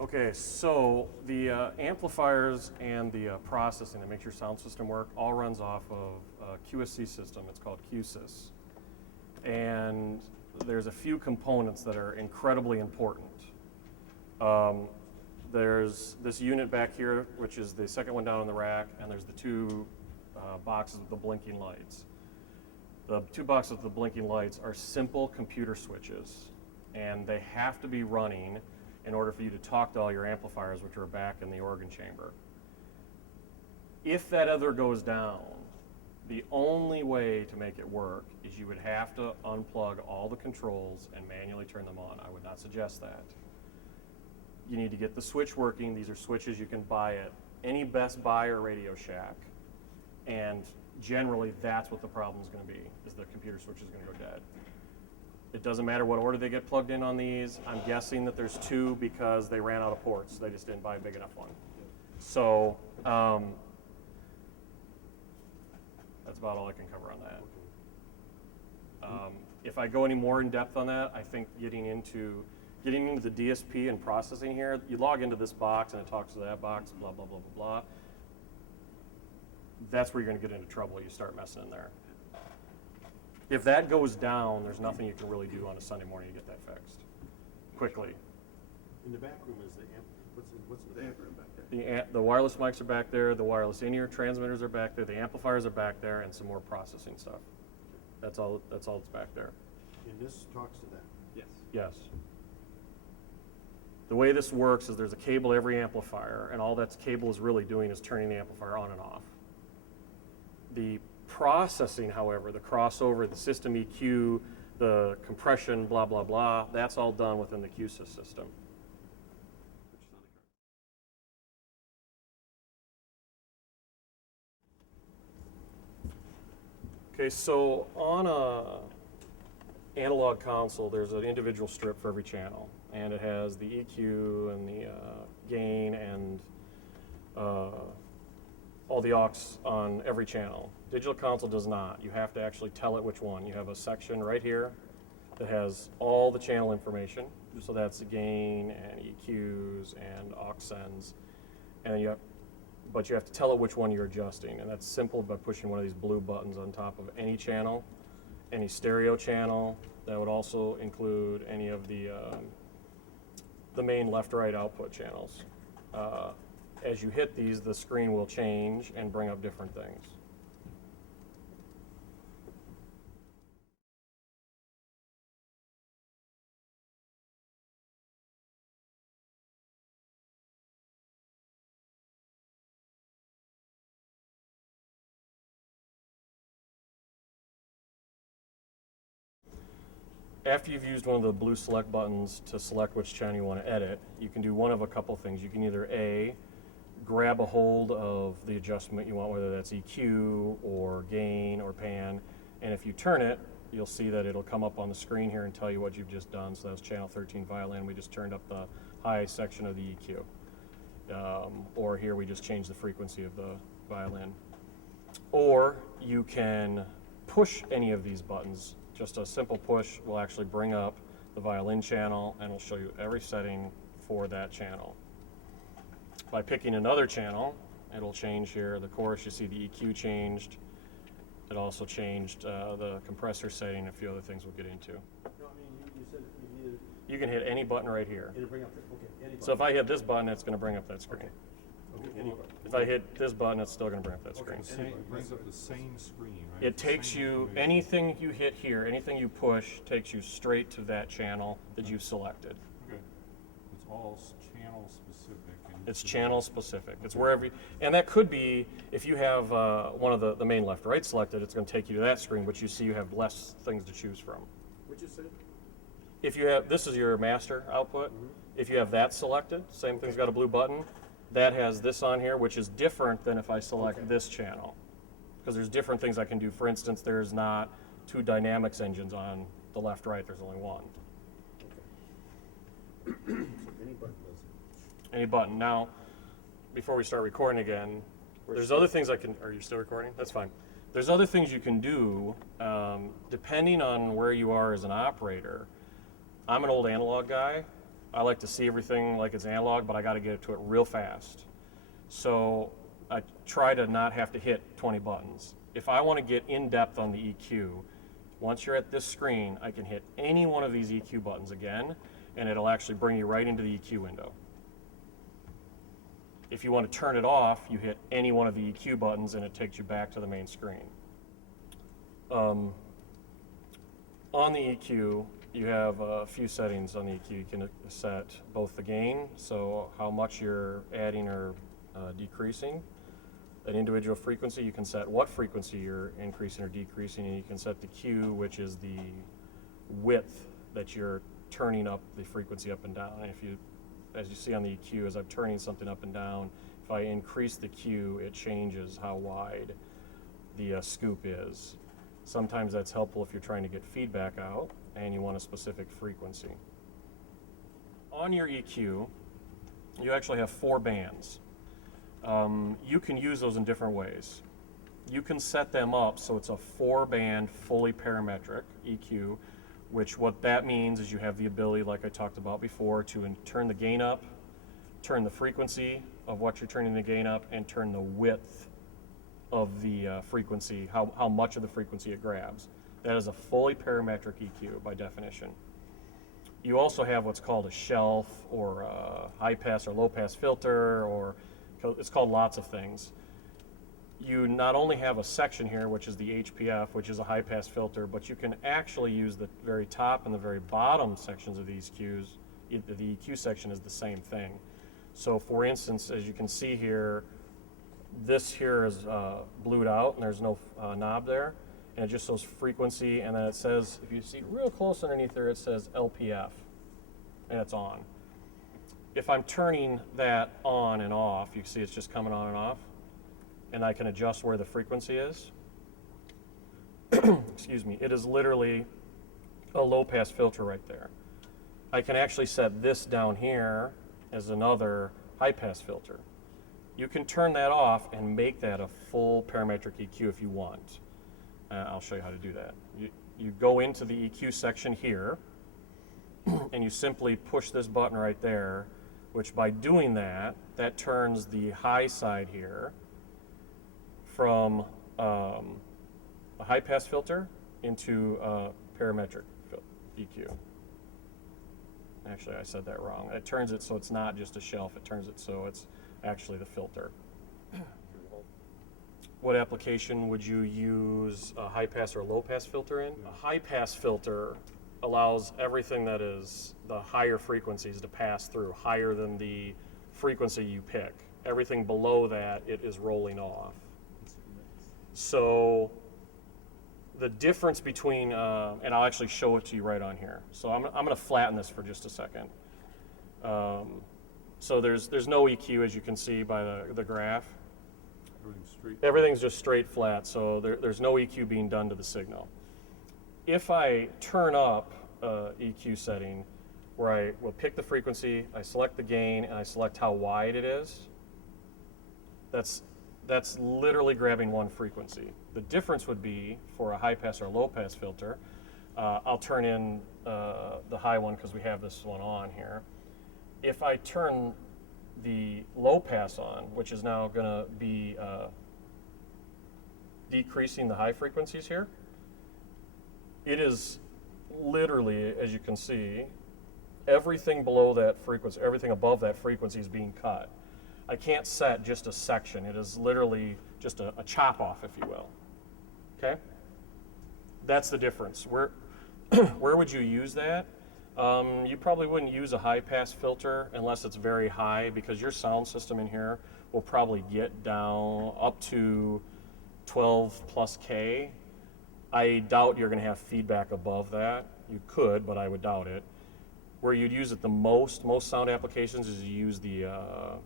Okay, so the amplifiers and the processing that makes your sound system work all runs off of a QSC system. It's called QSys. And there's a few components that are incredibly important. There's this unit back here, which is the second one down in the rack, and there's the two boxes with the blinking lights. The two boxes with the blinking lights are simple computer switches, and they have to be running in order for you to talk to all your amplifiers, which are back in the organ chamber. If that ever goes down, the only way to make it work is you would have to unplug all the controls and manually turn them on. I would not suggest that. You need to get the switch working. These are switches you can buy at any Best Buy or Radio Shack, and generally that's what the problem is going to be, is the computer switch is going to go dead. It doesn't matter what order they get plugged in on these. I'm guessing that there's two because they ran out of ports. They just didn't buy a big enough one. So that's about all I can cover on that. If I go any more in depth on that, I think getting into the DSP and processing here, you log into this box and it talks to that box, blah, blah, blah, blah, blah. That's where you're going to get into trouble. You start messing in there. If that goes down, there's nothing you can really do on a Sunday morning to get that fixed quickly. In the back room is the amp. What's in the back room back there? The wireless mics are back there. The wireless in-ear transmitters are back there. The amplifiers are back there, and some more processing stuff. That's all that's back there. And this talks to that? Yes. Yes. The way this works is there's a cable to every amplifier, and all that cable is really doing is turning the amplifier on and off. The processing, however, the crossover, the system EQ, the compression, blah, blah, blah, that's all done within the QSys system. Okay, so on a analog console, there's an individual strip for every channel, and it has the EQ and the gain and all the aux on every channel. Digital console does not. You have to actually tell it which one. You have a section right here that has all the channel information. So that's the gain and EQs and aux sends. And then but you have to tell it which one you're adjusting. And that's simple by pushing one of these blue buttons on top of any channel, any stereo channel. That would also include any of the main left-right output channels. As you hit these, the screen will change and bring up different things. After you've used one of the blue select buttons to select which channel you want to edit, you can do one of a couple things. You can either A, grab a hold of the adjustment you want, whether that's EQ or gain or pan, and if you turn it, you'll see that it'll come up on the screen here and tell you what you've just done. So that's channel 13 violin. We just turned up the high section of the EQ. Or here we just changed the frequency of the violin. Or you can push any of these buttons. Just a simple push will actually bring up the violin channel and will show you every setting for that channel. By picking another channel, it'll change here. The chorus, you see the EQ changed. It also changed the compressor setting and a few other things we'll get into. No, I mean, you said you needed. You can hit any button right here. It'll bring up any button. So if I hit this button, it's going to bring up that screen. Okay, any button. If I hit this button, it's still going to bring up that screen. It brings up the same screen, right? It takes you, anything you hit here, anything you push, takes you straight to that channel that you've selected. Okay. It's all channel specific. It's channel specific. It's wherever, and that could be, if you have one of the main left-right selected, it's going to take you to that screen, but you see you have less things to choose from. What'd you say? If you have, this is your master output. If you have that selected, same thing's got a blue button. That has this on here, which is different than if I select this channel. Because there's different things I can do. For instance, there's not two dynamics engines on the left-right, there's only one. Okay. So any button does it. Any button. Now, before we start recording again, there's other things I can, are you still recording? That's fine. There's other things you can do, depending on where you are as an operator. I'm an old analog guy. I like to see everything like it's analog, but I got to get to it real fast. So I try to not have to hit 20 buttons. If I want to get in depth on the EQ, once you're at this screen, I can hit any one of these EQ buttons again, and it'll actually bring you right into the EQ window. If you want to turn it off, you hit any one of the EQ buttons and it takes you back to the main screen. On the EQ, you have a few settings on the EQ. You can set both the gain, so how much you're adding or decreasing. An individual frequency, you can set what frequency you're increasing or decreasing, and you can set the Q, which is the width that you're turning up the frequency up and down. And if you, as you see on the EQ, as I'm turning something up and down, if I increase the Q, it changes how wide the scoop is. Sometimes that's helpful if you're trying to get feedback out and you want a specific frequency. On your EQ, you actually have 4 bands. You can use those in different ways. You can set them up so it's a 4-band, fully parametric EQ, which what that means is you have the ability, like I talked about before, to turn the gain up, turn the frequency of what you're turning the gain up, and turn the width of the frequency, how much of the frequency it grabs. That is a fully parametric EQ by definition. You also have what's called a shelf or a high pass or low pass filter, or it's called lots of things. You not only have a section here, which is the HPF, which is a high pass filter, but you can actually use the very top and the very bottom sections of these EQs. The EQ section is the same thing. So for instance, as you can see here, this here is blued out and there's no knob there, and it just shows frequency, and then it says, if you see real close underneath there, it says LPF, and it's on. If I'm turning that on and off, you can see it's just coming on and off, and I can adjust where the frequency is. Excuse me, it is literally a low pass filter right there. I can actually set this down here as another high pass filter. You can turn that off and make that a full parametric EQ if you want. I'll show you how to do that. You go into the EQ section here, and you simply push this button right there, which by doing that, that turns the high side here from a high pass filter into a parametric EQ. Actually, I said that wrong. It turns it so it's not just a shelf, it turns it so it's actually the filter. What application would you use a high pass or a low pass filter in? A high pass filter allows everything that is the higher frequencies to pass through, higher than the frequency you pick. Everything below that, it is rolling off. So the difference between, and I'll actually show it to you right on here. So I'm going to flatten this for just a second. So there's no EQ, as you can see by the graph. Everything's straight. Everything's just straight flat, so there's no EQ being done to the signal. If I turn up EQ setting, where I will pick the frequency, I select the gain, and I select how wide it is, that's literally grabbing one frequency. The difference would be for a high pass or low pass filter, I'll turn in the high one because we have this one on here. If I turn the low pass on, which is now going to be decreasing the high frequencies here, it is literally, as you can see, everything below that frequency, everything above that frequency is being cut. I can't set just a section. It is literally just a chop off, if you will. Okay? That's the difference. Where would you use that? You probably wouldn't use a high pass filter unless it's very high, because your sound system in here will probably get down up to 12 plus K. I doubt you're going to have feedback above that. You could, but I would doubt it. Where you'd use it the most sound applications is you use the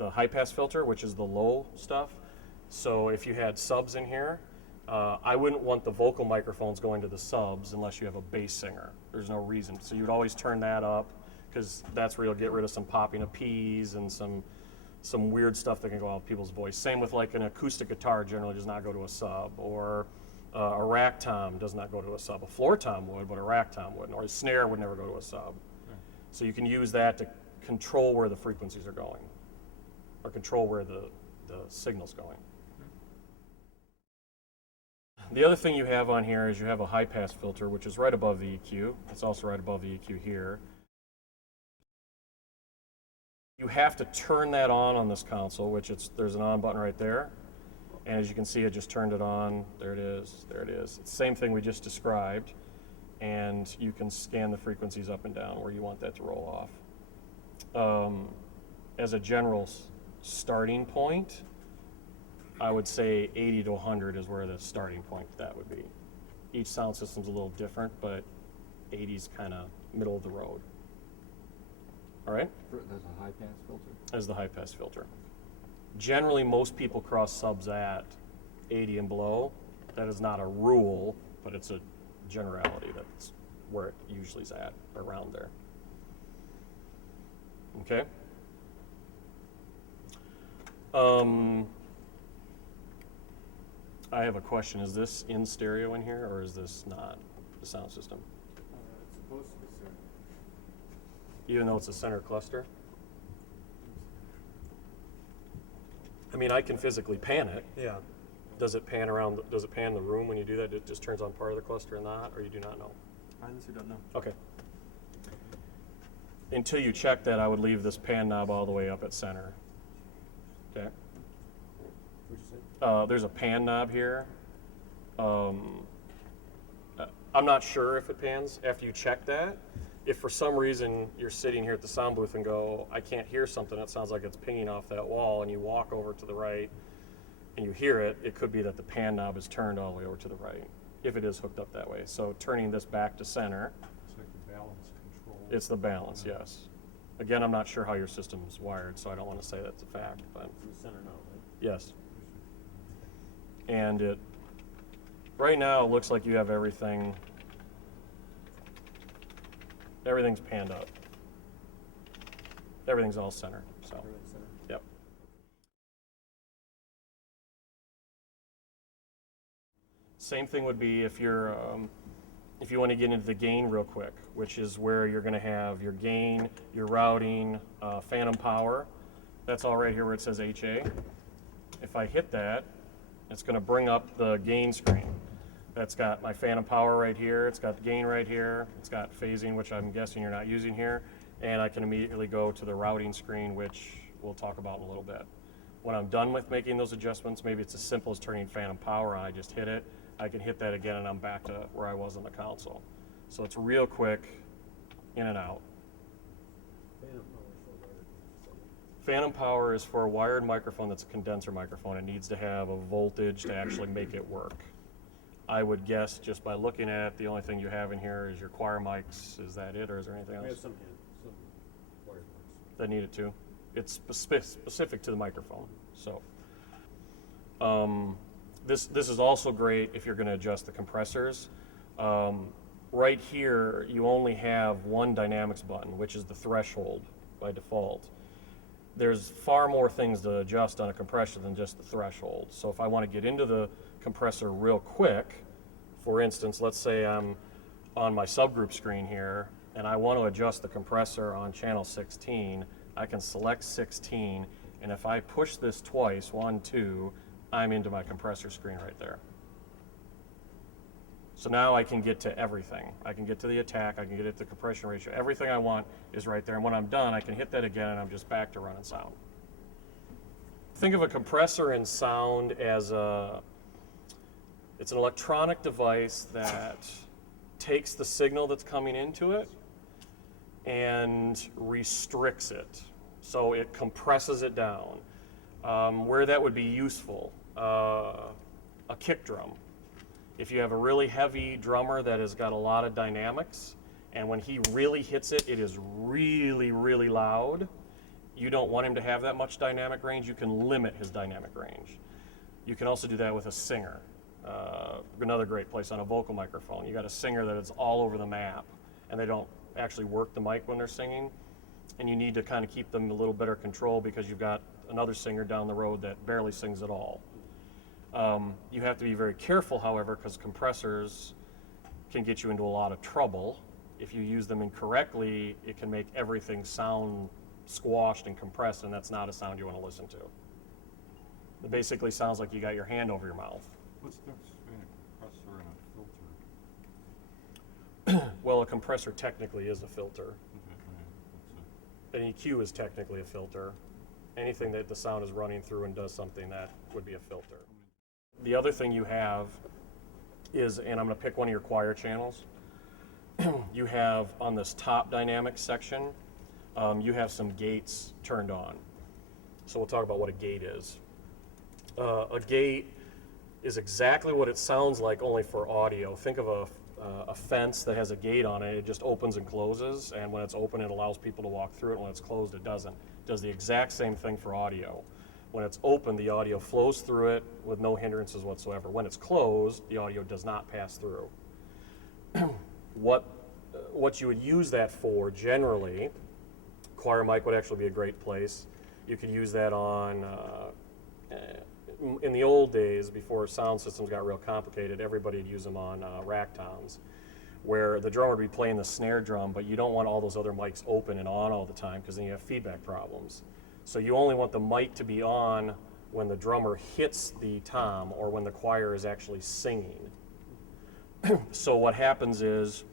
high pass filter, which is the low stuff. So if you had subs in here, I wouldn't want the vocal microphones going to the subs unless you have a bass singer. There's no reason. So you'd always turn that up, because that's where you'll get rid of some popping of P's and some weird stuff that can go out of people's voice. Same with like an acoustic guitar generally does not go to a sub, or a rack tom does not go to a sub. A floor tom would, but a rack tom wouldn't, or a snare would never go to a sub. So you can use that to control where the frequencies are going, or control where the signal's going. The other thing you have on here is you have a high-pass filter, which is right above the EQ. It's also right above the EQ here. You have to turn that on this console, which there's an on button right there. And as you can see, I just turned it on. There it is. There it is. It's the same thing we just described. And you can scan the frequencies up and down where you want that to roll off. As a general starting point, I would say 80 to 100 is where the starting point that would be. Each sound system's a little different, but 80 is kind of middle of the road. All right? There's a high pass filter. As the high pass filter. Generally, most people cross subs at 80 and below. That is not a rule, but it's a generality. That's where it usually is at, around there. Okay? I have a question. Is this in stereo in here, or is this not the sound system? It's supposed to be center. Even though it's a center cluster? I mean, I can physically pan it. Yeah. Does it pan around? Does it pan the room when you do that? It just turns on part of the cluster and not, or you do not know? I honestly don't know. Okay. Until you check that, I would leave this pan knob all the way up at center. Okay. What'd you say? There's a pan knob here. I'm not sure if it pans after you check that. If for some reason you're sitting here at the sound booth and go, I can't hear something that sounds like it's pinging off that wall, and you walk over to the right and you hear it, it could be that the pan knob is turned all the way over to the right, if it is hooked up that way. So turning this back to center, It's like the balance control. it's the balance, yes. Again, I'm not sure how your system's wired, so I don't want to say that's a fact, but It's in the center now, right? yes. And right now it looks like you have everything's panned up. Everything's all center, so, Everything's center. yep. Same thing would be if you're, if you want to get into the gain real quick, which is where you're going to have your gain, your routing, phantom power. That's all right here where it says HA. If I hit that, it's going to bring up the gain screen. That's got my phantom power right here. It's got the gain right here. It's got phasing, which I'm guessing you're not using here. And I can immediately go to the routing screen, which we'll talk about in a little bit. When I'm done with making those adjustments, maybe it's as simple as turning phantom power on. I just hit it. I can hit that again, and I'm back to where I was on the console. So it's real quick, in and out. Phantom power is for a wired microphone that's a condenser microphone. It needs to have a voltage to actually make it work. I would guess just by looking at it, the only thing you have in here is your choir mics. Is that it, or is there anything else? We have some wired ones. That need it too. It's specific to the microphone. So this is also great if you're going to adjust the compressors. Right here, you only have one dynamics button, which is the threshold by default. There's far more things to adjust on a compressor than just the threshold. So if I want to get into the compressor real quick, for instance, let's say I'm on my subgroup screen here and I want to adjust the compressor on channel 16, I can select 16, and if I push this twice, 1, 2, I'm into my compressor screen right there. So now I can get to everything. I can get to the attack, I can get at the compression ratio. Everything I want is right there, and when I'm done, I can hit that again and I'm just back to running sound. Think of a compressor and sound as it's an electronic device that takes the signal that's coming into it and restricts it. So it compresses it down. Where that would be useful, a kick drum. If you have a really heavy drummer that has got a lot of dynamics, and when he really hits it, it is really, really loud. You don't want him to have that much dynamic range. You can limit his dynamic range. You can also do that with a singer. Another great place on a vocal microphone. You got a singer that is all over the map, and they don't actually work the mic when they're singing, and you need to kind of keep them a little better control because you've got another singer down the road that barely sings at all. You have to be very careful, however, because compressors can get you into a lot of trouble If you use them incorrectly, it can make everything sound squashed and compressed, and that's not a sound you want to listen to. It basically sounds like you got your hand over your mouth. What's the difference between a compressor and a filter? Well, a compressor technically is a filter. Okay, right, An EQ is technically a filter. Anything that the sound is running through and does something, that would be a filter. The other thing you have is, and I'm going to pick one of your choir channels, you have on this top dynamic section, you have some gates turned on. So we'll talk about what a gate is. A gate is exactly what it sounds like, only for audio. Think of a fence that has a gate on it. It just opens and closes, and when it's open, it allows people to walk through it. When it's closed, it doesn't. It does the exact same thing for audio. When it's open, the audio flows through it with no hindrances whatsoever. When it's closed, the audio does not pass through. What you would use that for generally, choir mic would actually be a great place. You could use that on, in the old days, before sound systems got real complicated, everybody would use them on rack toms, where the drummer would be playing the snare drum, but you don't want all those other mics open and on all the time, because then you have feedback problems. So you only want the mic to be on when the drummer hits the tom or when the choir is actually singing. So what happens is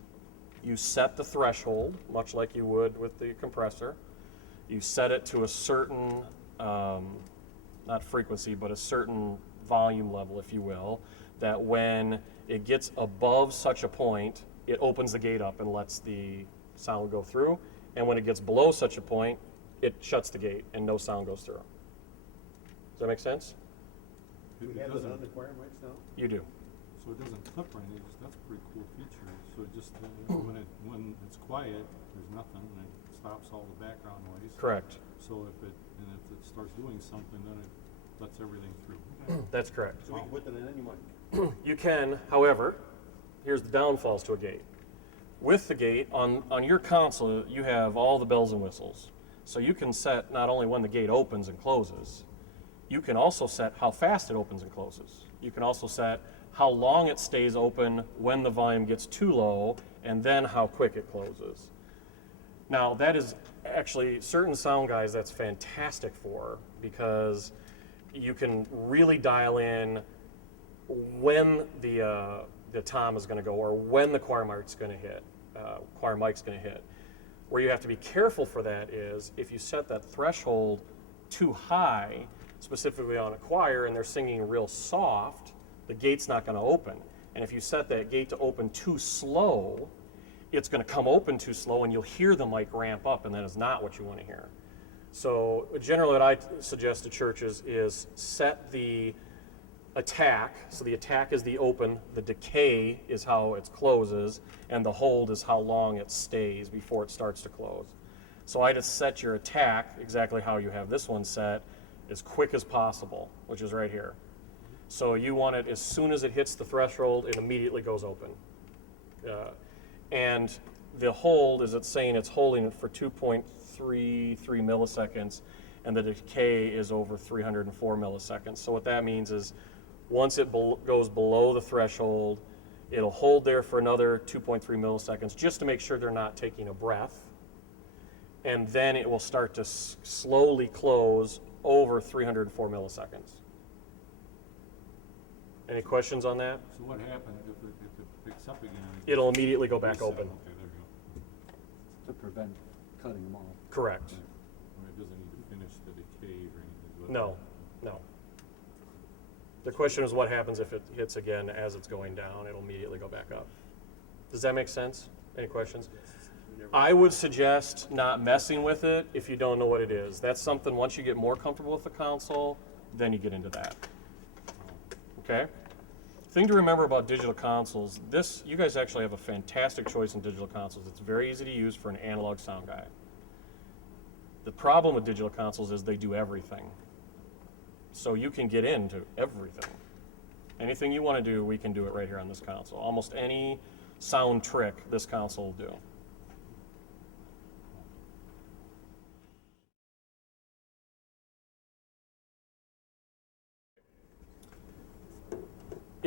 you set the threshold, much like you would with the compressor. You set it to a certain, not frequency, but a certain volume level, if you will, that when it gets above such a point, it opens the gate up and lets the sound go through. And when it gets below such a point, it shuts the gate and no sound goes through. Does that make sense? Do we have that on the choir mics now? You do. So it doesn't clip or anything, that's a pretty cool feature. So it just, when it's quiet, there's nothing, and it stops all the background noise. Correct. So if it starts doing something, then it lets everything through. That's correct. So we can put that in any mic? You can, however, here's the downfalls to a gate. With the gate, on your console, you have all the bells and whistles. So you can set not only when the gate opens and closes, you can also set how fast it opens and closes. You can also set how long it stays open when the volume gets too low, and then how quick it closes. Now, that is actually, certain sound guys, that's fantastic for, because you can really dial in when the tom is going to go, or when the choir mic's going to hit. Where you have to be careful for that is if you set that threshold too high, specifically on a choir, and they're singing real soft, the gate's not going to open. And if you set that gate to open too slow, it's going to come open too slow, and you'll hear the mic ramp up, and that is not what you want to hear. So generally what I suggest to churches is set the attack. So the attack is the open, the decay is how it closes, and the hold is how long it stays before it starts to close. So I just set your attack exactly how you have this one set, as quick as possible, which is right here. So you want it as soon as it hits the threshold, it immediately goes open. And the hold is it's saying it's holding it for 2.33 milliseconds, and the decay is over 304 milliseconds. So what that means is once it goes below the threshold, it'll hold there for another 2.3 milliseconds just to make sure they're not taking a breath. And then it will start to slowly close over 304 milliseconds. Any questions on that? So what happens if it picks up again? It'll immediately go back Reset. open. Okay, there you go. To prevent cutting them off. Correct. It doesn't need to finish the decay or anything. but- No, no. The question is what happens if it hits again as it's going down. It'll immediately go back up. Does that make sense? Any questions? I would suggest not messing with it if you don't know what it is. That's something, once you get more comfortable with the console, then you get into that. Okay? Thing to remember about digital consoles, you guys actually have a fantastic choice in digital consoles. It's very easy to use for an analog sound guy. The problem with digital consoles is they do everything. So you can get into everything. Anything you want to do, we can do it right here on this console. Almost any sound trick this console will do.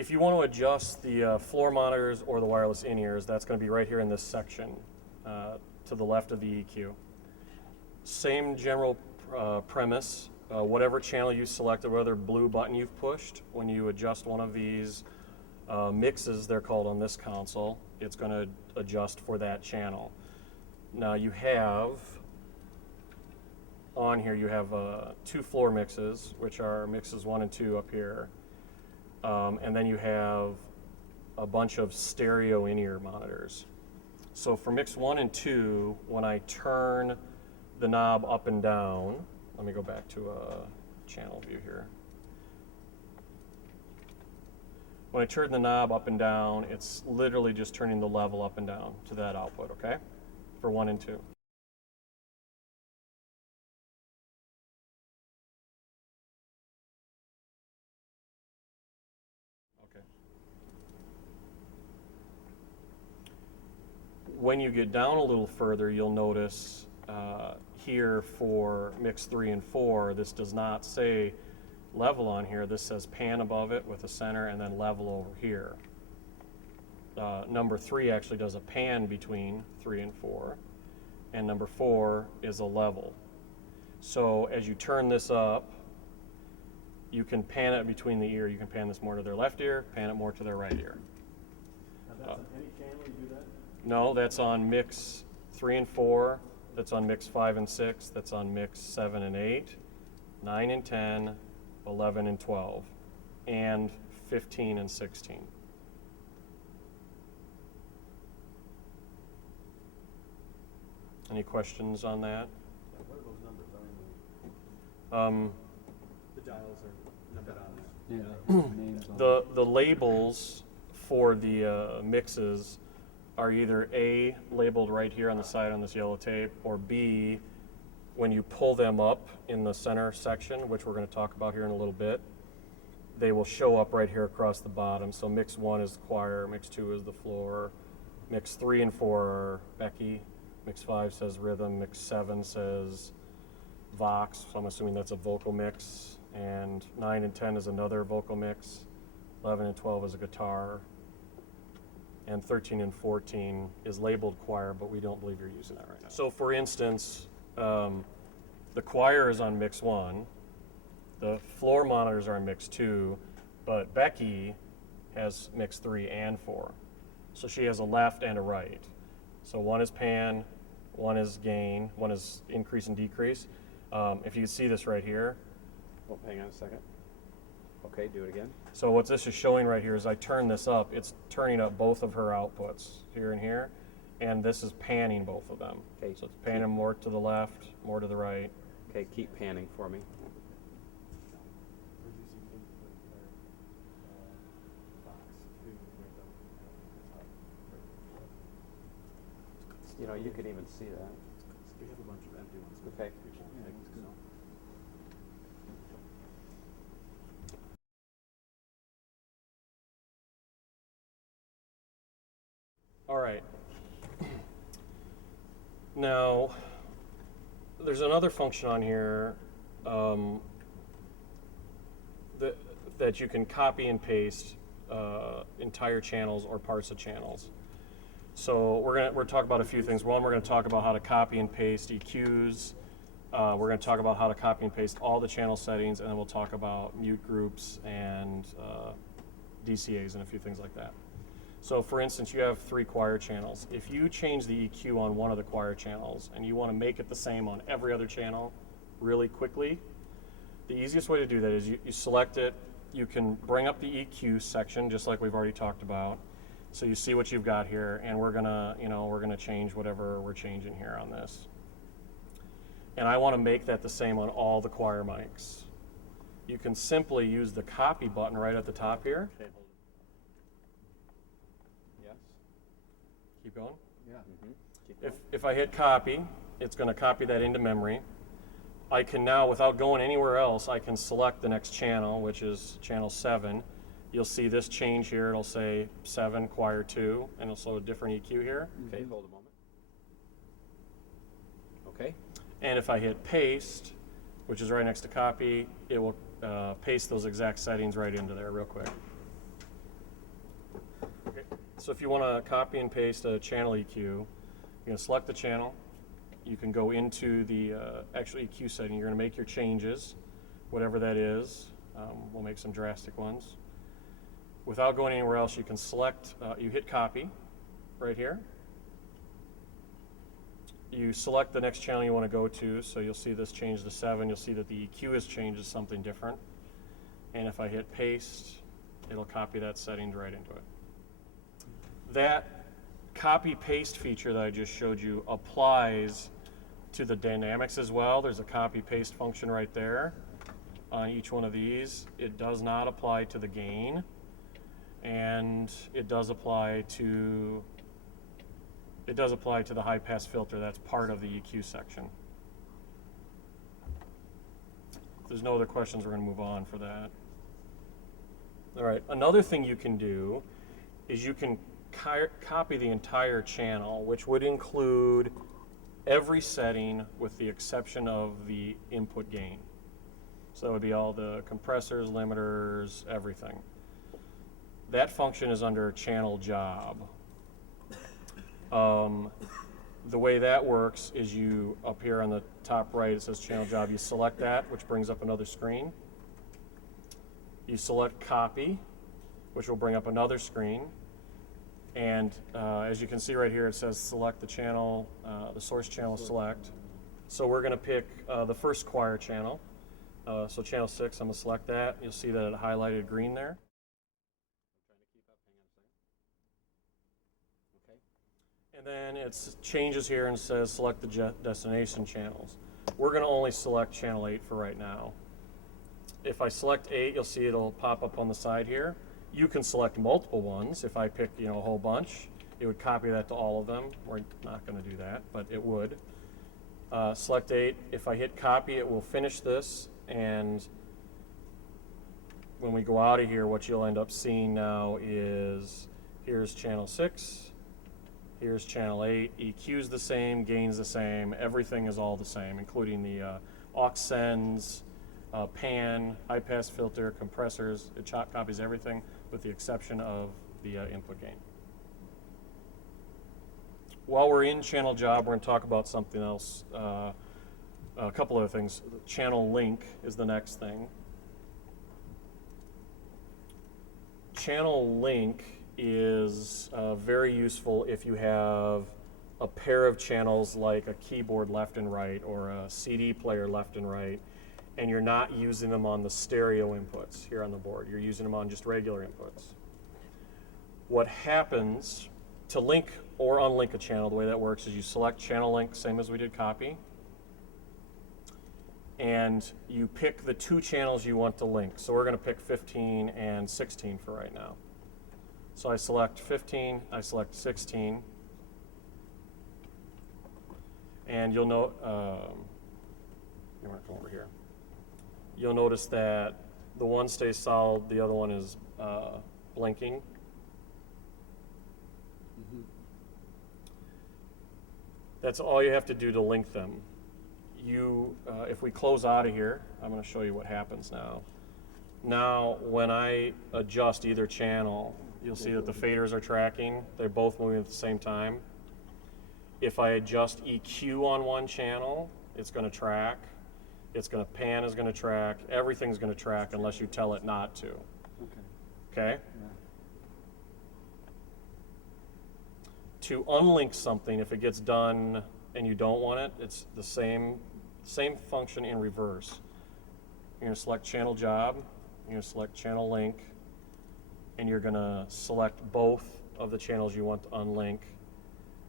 If you want to adjust the floor monitors or the wireless in-ears, that's going to be right here in this section to the left of the EQ. Same general premise. Whatever channel you selected, whatever blue button you've pushed, when you adjust one of these mixes, they're called on this console, it's going to adjust for that channel. Now you have, on here, you have 2 floor mixes, which are mixes 1 and 2 up here. And then you have a bunch of stereo in-ear monitors. So for mix 1 and 2, when I turn the knob up and down, let me go back to a channel view here. When I turn the knob up and down, it's literally just turning the level up and down to that output, okay? For 1 and 2. Okay. When you get down a little further, you'll notice here for mix 3 and 4, this does not say level on here. This says pan above it with a center and then level over here. Number 3 actually does a pan between 3 and 4, and number 4 is a level. So as you turn this up, you can pan it between the ear. You can pan this more to their left ear, pan it more to their right ear. Now that's on any channel you do that? No, that's on mix 3 and 4, that's on mix 5 and 6, that's on mix 7 and 8, 9 and 10, 11 and 12, and 15 and 16. Any questions on that? Yeah, what are those numbers? I don't know. The dials are numbered on there. Yeah. Names on The labels for the mixes are either A, labeled right here on the side on this yellow tape, or B, when you pull them up in the center section, which we're going to talk about here in a little bit, they will show up right here across the bottom. So mix 1 is the choir, mix 2 is the floor, mix 3 and 4 are Becky, mix 5 says rhythm, mix 7 says Vox, so I'm assuming that's a vocal mix, and 9 and 10 is another vocal mix, 11 and 12 is a guitar, and 13 and 14 is labeled choir, but we don't believe you're using that right now. So for instance, the choir is on mix 1, the floor monitors are on mix 2, but Becky has mix 3 and 4. So she has a left and a right. So one is pan, one is gain, one is increase and decrease. If you can see this right here. Oh, hang on a second. Okay, do it again. So what this is showing right here is I turn this up, it's turning up both of her outputs, here and here, and this is panning both of them. Okay. So it's panning more to the left, more to the right. Okay, keep panning for me. You know, you could even see that. We have a bunch of empty ones. Okay. All right. Now, there's another function on here that you can copy and paste entire channels or parts of channels. So we're talk about a few things. One, we're going to talk about how to copy and paste EQs. We're going to talk about how to copy and paste all the channel settings, and then we'll talk about mute groups and DCAs and a few things like that. So for instance, you have 3 choir channels. If you change the EQ on one of the choir channels and you want to make it the same on every other channel really quickly, the easiest way to do that is you select it. You can bring up the EQ section just like we've already talked about. So you see what you've got here, and we're gonna change whatever we're changing here on this. And I want to make that the same on all the choir mics. You can simply use the copy button right at the top here. Okay, hold it. Yes. Keep going. Yeah. Keep going. If I hit copy, it's going to copy that into memory. I can now, without going anywhere else, I can select the next channel, which is channel 7. You'll see this change here. It'll say 7, choir 2, and it'll show a different EQ here. Okay, hold a moment. Okay. And if I hit paste, which is right next to copy, it will paste those exact settings right into there real quick. So if you want to copy and paste a channel EQ, you're going to select the channel. You can go into the actual EQ setting. You're going to make your changes, whatever that is. We'll make some drastic ones. Without going anywhere else, you can select, you hit copy right here. You select the next channel you want to go to, so you'll see this change to 7. You'll see that the EQ has changed to something different. And if I hit paste, it'll copy that setting right into it. That copy-paste feature that I just showed you applies to the dynamics as well. There's a copy-paste function right there on each one of these. It does not apply to the gain, and it does apply to the high-pass filter. That's part of the EQ section. If there's no other questions, we're going to move on for that. All right, another thing you can do is you can copy the entire channel, which would include every setting with the exception of the input gain. So that would be all the compressors, limiters, everything. That function is under channel job. The way that works is you, up here on the top right, it says channel job, you select that, which brings up another screen. You select copy, which will bring up another screen. And as you can see right here, it says select the channel, the source channel select. So we're going to pick the first choir channel. So channel 6, I'm going to select that. You'll see that it highlighted green there. And then it changes here and says select the destination channels. We're going to only select channel 8 for right now. If I select 8, you'll see it'll pop up on the side here. You can select multiple ones. If I pick, a whole bunch, it would copy that to all of them. We're not going to do that, but it would. Select 8. If I hit copy, it will finish this, and when we go out of here, what you'll end up seeing now is here's channel 6, here's channel 8. EQ's the same, gain's the same, everything is all the same, including the aux sends, pan, high pass filter, compressors. It copies everything with the exception of the input gain. While we're in channel job, we're going to talk about something else. A couple other things. Channel link is the next thing. Channel link is very useful if you have a pair of channels like a keyboard left and right or a CD player left and right, and you're not using them on the stereo inputs here on the board. You're using them on just regular inputs. What happens to link or unlink a channel, the way that works is you select channel link, same as we did copy, and you pick the 2 channels you want to link. So we're going to pick 15 and 16 for right now. So I select 15, I select 16, and you'll note, you want to come over here. You'll notice that the one stays solid, the other one is blinking. That's all you have to do to link them. If we close out of here, I'm going to show you what happens now. Now, when I adjust either channel, you'll see that the faders are tracking. They're both moving at the same time. If I adjust EQ on one channel, it's going to track. Pan is going to track. Everything's going to track unless you tell it not to. Okay? Yeah. To unlink something, if it gets done and you don't want it, it's the same function in reverse. You're going to select channel job, you're going to select channel link, and you're going to select both of the channels you want to unlink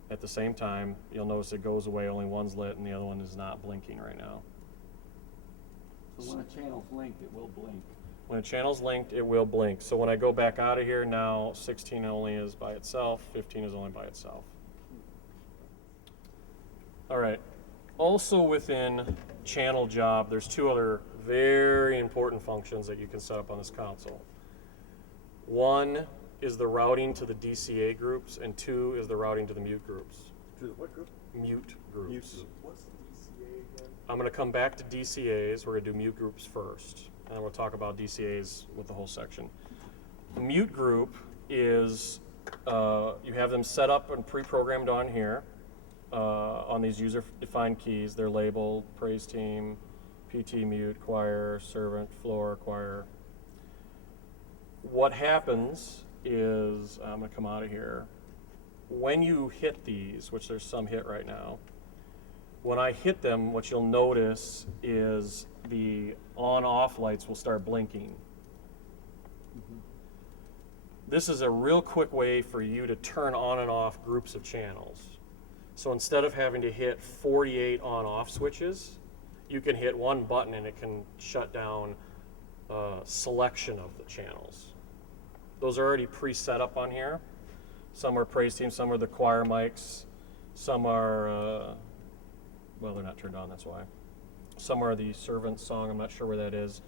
at the same time. You'll notice it goes away, only one's lit and the other one is not blinking right now. So when a channel's linked, it will blink. When a channel's linked, it will blink. So when I go back out of here, now 16 only is by itself, 15 is only by itself. All right. Also within channel job, there's 2 other very important functions that you can set up on this console. One is the routing to the DCA groups, and 2 is the routing to the mute groups. To the what group? Mute groups. Mute group. What's the DCA again? I'm going to come back to DCAs. We're going to do mute groups first, and then we'll talk about DCAs with the whole section. The mute group is you have them set up and pre-programmed on here on these user-defined keys. They're labeled praise team, PT, mute, choir, servant, floor, choir. What happens is, I'm going to come out of here. When you hit these, which there's some hit right now, when I hit them, what you'll notice is the on-off lights will start blinking. This is a real quick way for you to turn on and off groups of channels. So instead of having to hit 48 on-off switches, you can hit one button and it can shut down a selection of the channels. Those are already pre-set up on here. Some are praise team, some are the choir mics, some are, well, they're not turned on, that's why. Some are the servant song, I'm not sure where that is.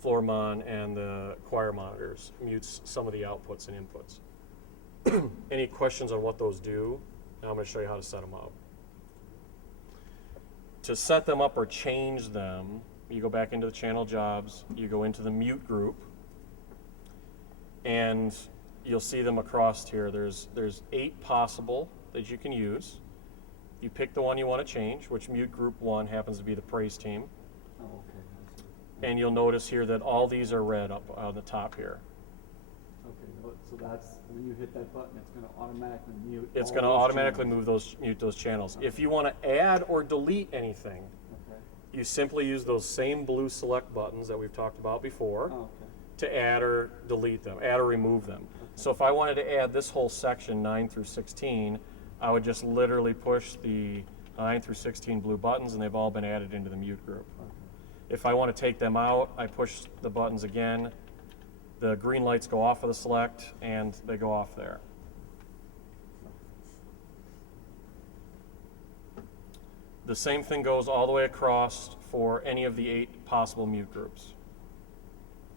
Floor mon and the choir monitors mutes some of the outputs and inputs. Any questions on what those do? Now I'm going to show you how to set them up. To set them up or change them, you go back into the channel jobs, you go into the mute group, and you'll see them across here. There's 8 possible that you can use. You pick the one you want to change, which mute group 1 happens to be the praise team. Oh, okay, I see. And you'll notice here that all these are red up on the top here. Okay, so that's, when you hit that button, it's gonna automatically mute. It's all going to those automatically channels. mute those channels. If you want to add or delete anything, Okay, you simply use those same blue select buttons that we've talked about before oh, okay, to add or delete them, add or remove them. So if I wanted to add this whole section 9 through 16, I would just literally push the 9 through 16 blue buttons and they've all been added into the mute group. okay. If I want to take them out, I push the buttons again. The green lights go off of the select and they go off there. The same thing goes all the way across for any of the 8 possible mute groups.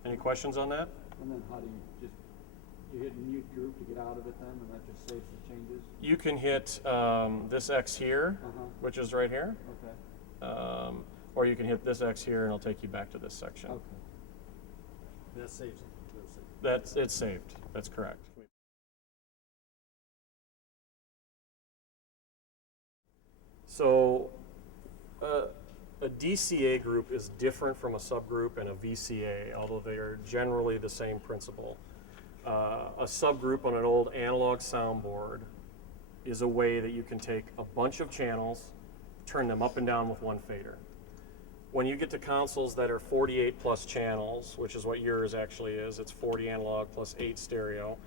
Any questions on that? And then how do you hit mute group to get out of it then, and that just saves the changes? You can hit this X here, which is right here, Okay, or you can hit this X here and it'll take you back to this section. okay. That saves it. It's saved. That's correct. So a DCA group is different from a subgroup and a VCA, although they are generally the same principle. A subgroup on an old analog soundboard is a way that you can take a bunch of channels, turn them up and down with one fader. When you get to consoles that are 48 plus channels, which is what yours actually is, it's 40 analog plus 8 stereo.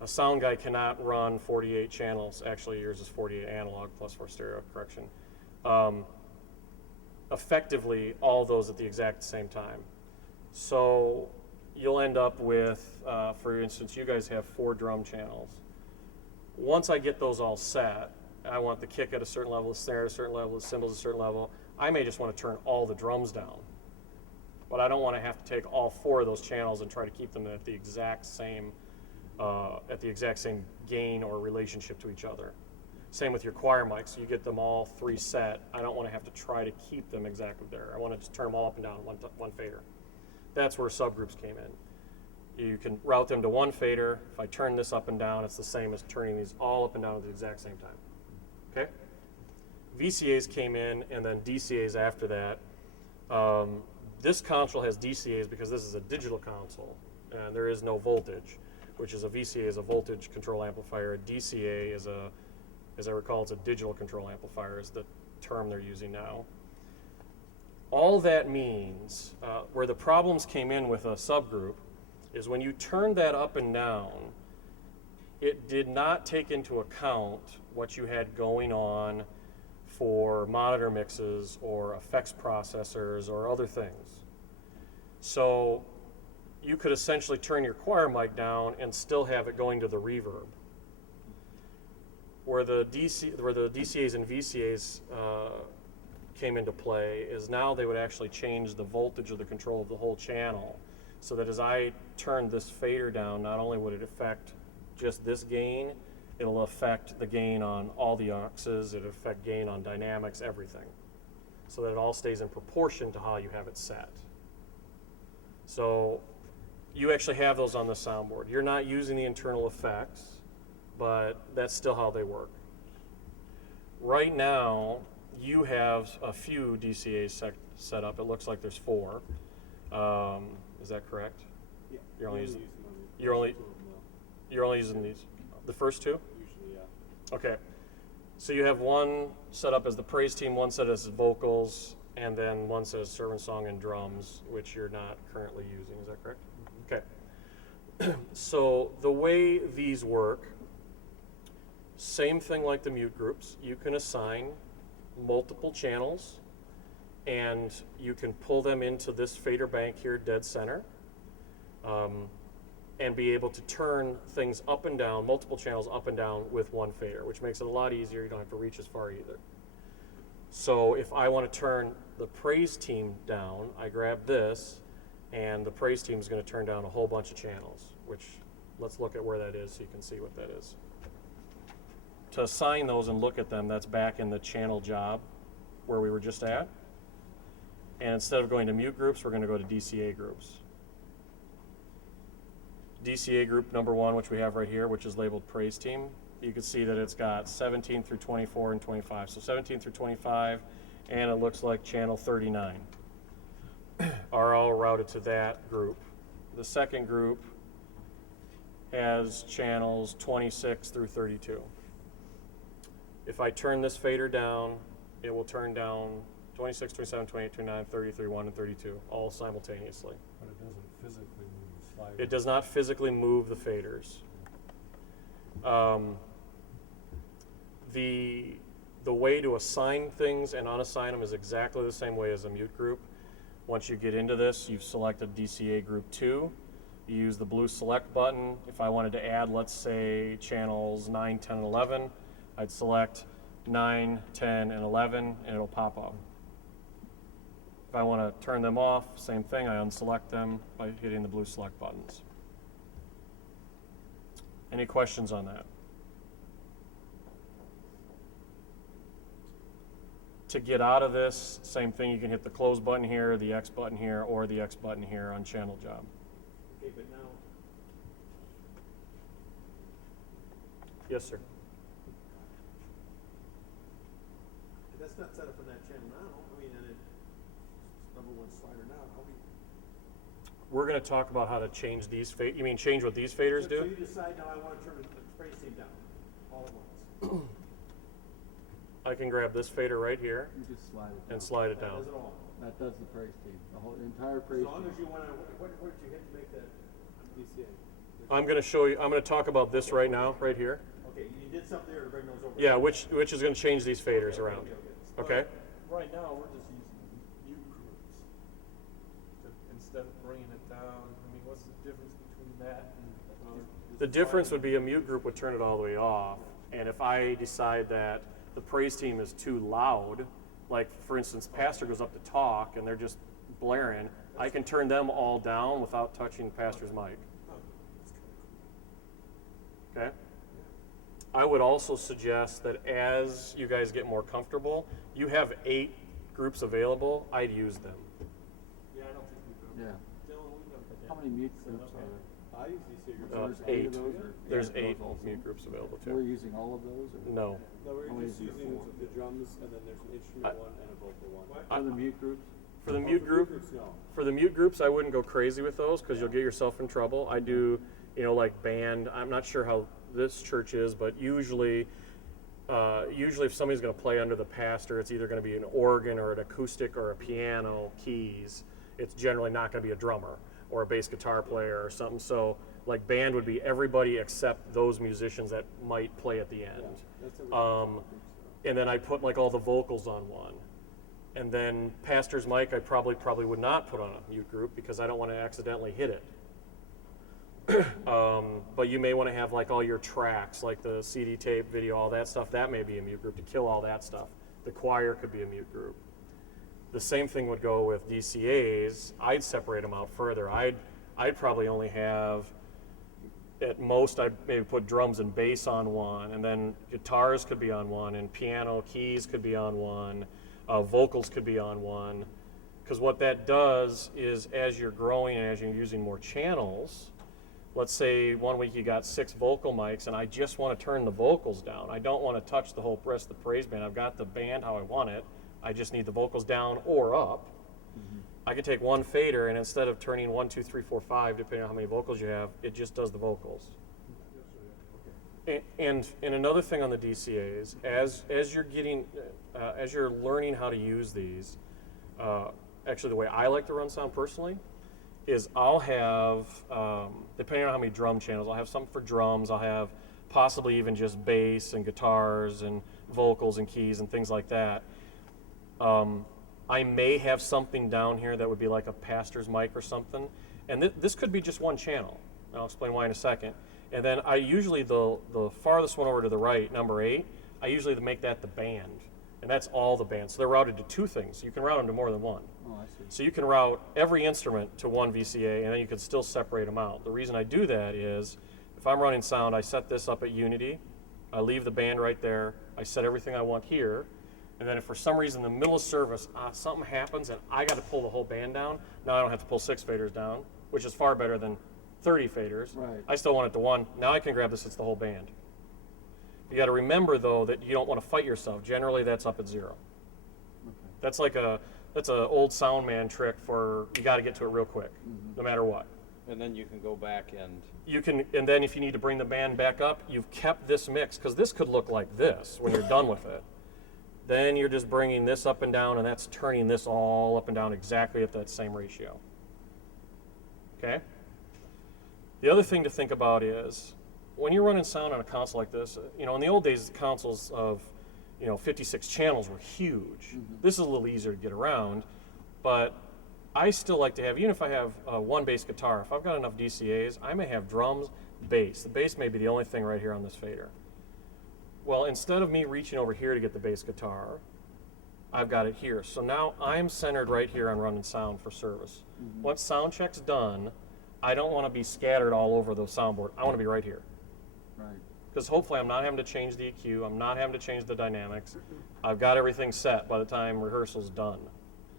A sound guy cannot run 48 channels. Actually, yours is 48 analog plus 4 stereo, correction. Effectively, all those at the exact same time. So you'll end up with, for instance, you guys have 4 drum channels. Once I get those all set, I want the kick at a certain level, the snare at a certain level, the cymbals at a certain level. I may just want to turn all the drums down, but I don't want to have to take all 4 of those channels and try to keep them at the exact same gain or relationship to each other. Same with your choir mics. You get them all 3 set. I don't want to have to try to keep them exactly there. I want to just turn them all up and down one fader. That's where subgroups came in. You can route them to one fader. If I turn this up and down, it's the same as turning these all up and down at the exact same time. Okay? VCAs came in, and then DCAs after that. This console has DCAs because this is a digital console, and there is no voltage, which is a VCA is a voltage control amplifier. A DCA is a, as I recall, it's a digital control amplifier is the term they're using now. All that means, where the problems came in with a subgroup, is when you turn that up and down, it did not take into account what you had going on for monitor mixes or effects processors or other things. So you could essentially turn your choir mic down and still have it going to the reverb. Where the DCAs and VCAs came into play is now they would actually change the voltage of the control of the whole channel, so that as I turned this fader down, not only would it affect just this gain, it'll affect the gain on all the auxes, it'll affect gain on dynamics, everything. So that it all stays in proportion to how you have it set. So you actually have those on the soundboard. You're not using the internal effects. but that's still how they work. Right now, you have a few DCAs set up. It looks like there's 4. Is that correct? Yeah. You're only we using- use them on the you're only- first two of them, though. You're only using these, the first 2? Usually, yeah. Okay. So you have one set up as the praise team, one set as vocals, and then one set as servant song and drums, which you're not currently using. Is that correct? Okay. So the way these work, same thing like the mute groups. You can assign multiple channels, and you can pull them into this fader bank here, dead center, and be able to turn things up and down, multiple channels up and down with one fader, which makes it a lot easier. You don't have to reach as far either. So if I want to turn the praise team down, I grab this, and the praise team is going to turn down a whole bunch of channels, which let's look at where that is so you can see what that is. To assign those and look at them, that's back in the channel job where we were just at. And instead of going to mute groups, we're going to go to DCA groups. DCA group number 1, which we have right here, which is labeled praise team, you can see that it's got 17 through 24 and 25. So 17 through 25, and it looks like channel 39 are all routed to that group. The second group has channels 26 through 32. If I turn this fader down, it will turn down 26, 27, 28, 29, 30, 31, and 32, all simultaneously. But it doesn't physically move the slider. It does not physically move the faders. The way to assign things and unassign them is exactly the same way as a mute group. Once you get into this, you've selected DCA Group 2. You use the blue select button. If I wanted to add, let's say, channels 9, 10, and 11, I'd select 9, 10, and 11, and it'll pop up. If I want to turn them off, same thing, I unselect them by hitting the blue select buttons. Any questions on that? To get out of this, same thing, you can hit the close button here, the X button here, or the X button here on channel job. Okay, but now, Yes, sir. if that's not set up in that channel now, I mean, and it's number 1 slider now, how do you? We're going to talk about how to change these you mean change what these faders So do? you decide now I want to turn the praise team down, all at once. Oh. I can grab this fader right here You just slide it down. and slide it That down. does it all. That does the praise team, the entire As praise long team. as you want to, what did you hit to make that DCA? I'm going to show you, I'm going to talk about this right now, right here. Okay, you did something there to bring those over. Yeah, which is going to change these faders around. Okay? Right now, we're just using mute groups instead of bringing it down. I mean, what's the difference between that and? The difference would be a mute group would turn it all the way off. And if I decide that the praise team is too loud, like for instance, pastor goes up to talk and they're just blaring, I can turn them all down without touching the pastor's mic. Okay? I would also suggest that as you guys get more comfortable, you have 8 groups available, I'd use them. Yeah, I don't think we've Yeah. ever. Dylan, we've never. How many mute groups are there? I use DCA groups. There's 8. of those, or? There's Yeah, 8 those also. mute groups available So we're too. using all of those, or? No. No, we're Only just using using four. the drums, and then there's an instrument one and a vocal one. For the mute groups? For the Oh, mute for group, groups, no. for the mute groups, I wouldn't go crazy with those because you'll get yourself in trouble. I do, like band. I'm not sure how this church is, but usually if somebody's going to play under the pastor, it's either going to be an organ or an acoustic or a piano keys. It's generally not going to be a drummer or a bass guitar player or something. So like band would be everybody except those musicians that might play at the end. That's a And then I put like all the vocals on one. And then pastor's mic, I probably would not put on a mute group because I don't want to accidentally hit it. But you may want to have like all your tracks, like the CD tape, video, all that stuff. That may be a mute group to kill all that stuff. The choir could be a mute group. The same thing would go with DCAs. I'd separate them out further. I'd probably only have, at most, I'd maybe put drums and bass on one, and then guitars could be on one, and piano keys could be on one, vocals could be on one. Because what that does is as you're growing and as you're using more channels, let's say one week you got 6 vocal mics and I just want to turn the vocals down. I don't want to touch the whole rest of the praise band. I've got the band how I want it. I just need the vocals down or up. I can take one fader and instead of turning 1, 2, 3, 4, 5, depending on how many vocals you have, it just does the vocals. And another thing on the DCAs, as you're getting, as you're learning how to use these, actually the way I like to run sound personally, is I'll have, depending on how many drum channels, I'll have some for drums, I'll have possibly even just bass and guitars and vocals and keys and things like that. I may have something down here that would be like a pastor's mic or something, and this could be just one channel. I'll explain why in a second. And then I usually, the farthest one over to the right, number 8, I usually make that the band. And that's all the bands. So they're routed to 2 things. You can route them to more than one. Oh, I see. So you can route every instrument to one VCA, and then you can still separate them out. The reason I do that is, if I'm running sound, I set this up at Unity, I leave the band right there, I set everything I want here, and then if for some reason in the middle of service, something happens and I got to pull the whole band down, now I don't have to pull 6 faders down, which is far better than 30 faders. Right. I still want it to 1. Now I can grab this, it's the whole band. You got to remember though that you don't want to fight yourself. Generally that's up at 0. Okay. That's like that's an old sound man trick for, you got to get to it real quick, no matter what. And then you can go back and, You can, and then if you need to bring the band back up, you've kept this mix, because this could look like this when you're done with it. Then you're just bringing this up and down, and that's turning this all up and down exactly at that same ratio. Okay? The other thing to think about is, when you're running sound on a console like this, you know, in the old days, the consoles of, 56 channels were huge. This is a little easier to get around, but I still like to have, even if I have one bass guitar, if I've got enough DCAs, I may have drums, bass. The bass may be the only thing right here on this fader. Well, instead of me reaching over here to get the bass guitar, I've got it here. So now I'm centered right here on running sound for service. Once sound check's done, I don't want to be scattered all over the soundboard. I want to be right here. Right. Because hopefully I'm not having to change the EQ, I'm not having to change the dynamics. I've got everything set by the time rehearsal's done.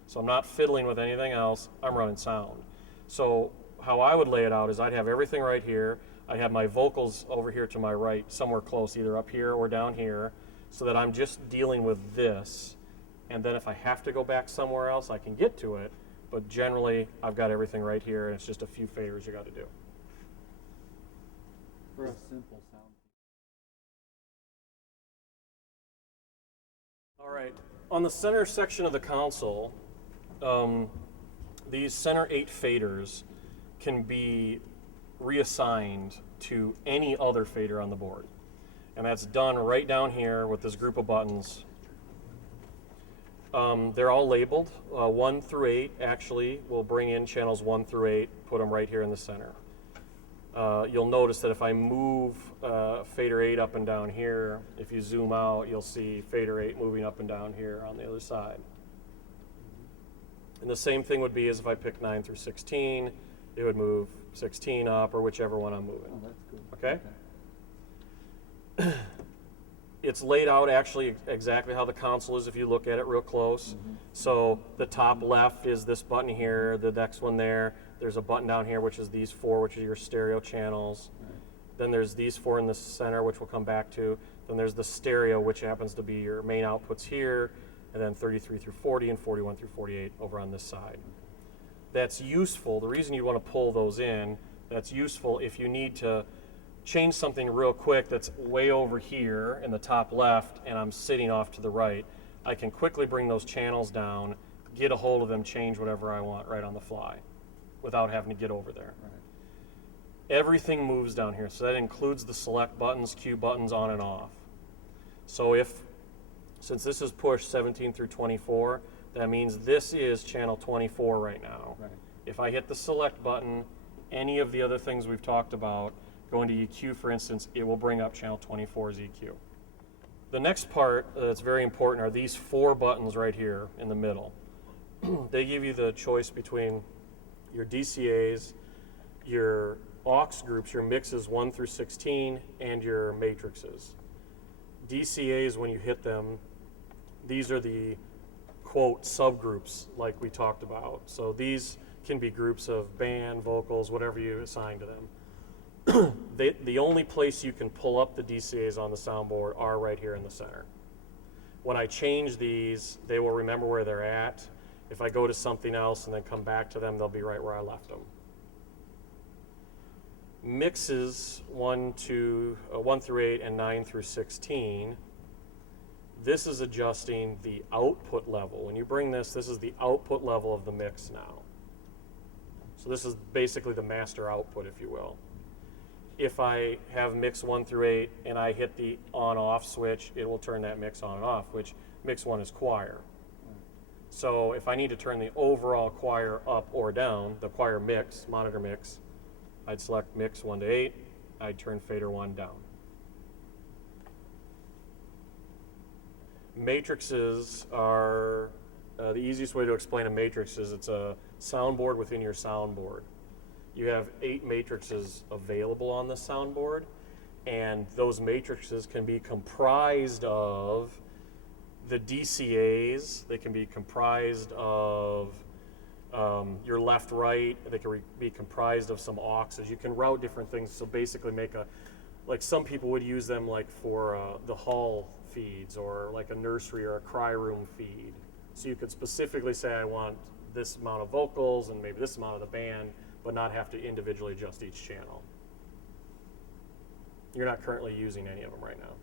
So I'm not fiddling with anything else, I'm running sound. So how I would lay it out is I'd have everything right here, I'd have my vocals over here to my right, somewhere close, either up here or down here, so that I'm just dealing with this. And then if I have to go back somewhere else, I can get to it, but generally I've got everything right here and it's just a few faders you got to do. For a simple sound. All right, on the center section of the console, these center 8 faders can be reassigned to any other fader on the board. And that's done right down here with this group of buttons. They're all labeled. 1 through 8 actually will bring in channels 1 through 8, put them right here in the center. You'll notice that if I move fader 8 up and down here, if you zoom out, you'll see fader 8 moving up and down here on the other side. And the same thing would be as if I pick 9 through 16, it would move 16 up or whichever one I'm moving. Oh, that's good. Okay? It's laid out actually exactly how the console is if you look at it real close. So the top left is this button here, the next one there. There's a button down here which is these 4, which are your stereo channels. Right. Then there's these 4 in the center, which we'll come back to. Then there's the stereo, which happens to be your main outputs here, and then 33 through 40 and 41 through 48 over on this side. That's useful. The reason you want to pull those in, that's useful if you need to change something real quick that's way over here in the top left and I'm sitting off to the right. I can quickly bring those channels down, get a hold of them, change whatever I want right on the fly without having to get over there. Right. Everything moves down here, so that includes the select buttons, cue buttons on and off. So since this is push 17 through 24, that means this is channel 24 right now. Right. If I hit the select button, any of the other things we've talked about, going to EQ for instance, it will bring up channel 24's EQ. The next part that's very important are these 4 buttons right here in the middle. They give you the choice between your DCAs, your aux groups, your mixes 1 through 16, and your matrices. DCAs, when you hit them, these are the quote subgroups like we talked about. So these can be groups of band, vocals, whatever you assign to them. the only place you can pull up the DCAs on the soundboard are right here in the center. When I change these, they will remember where they're at. If I go to something else and then come back to them, they'll be right where I left them. Mixes 1 through 8 and 9 through 16. This is adjusting the output level. When you bring this is the output level of the mix now. So this is basically the master output, if you will. If I have mix 1 through 8 and I hit the on-off switch, it will turn that mix on and off, which mix 1 is choir. So if I need to turn the overall choir up or down, the choir mix, monitor mix, I'd select mix 1 to 8, I'd turn fader 1 down. Matrices are, the easiest way to explain a matrix is it's a soundboard within your soundboard. You have 8 matrices available on the soundboard, and those matrices can be comprised of the DCAs, they can be comprised of your left, right, they can be comprised of some auxes. You can route different things, so basically make a, like some people would use them like for the hall feeds or like a nursery or a cry room feed. So you could specifically say I want this amount of vocals and maybe this amount of the band, but not have to individually adjust each channel. You're not currently using any of them right now.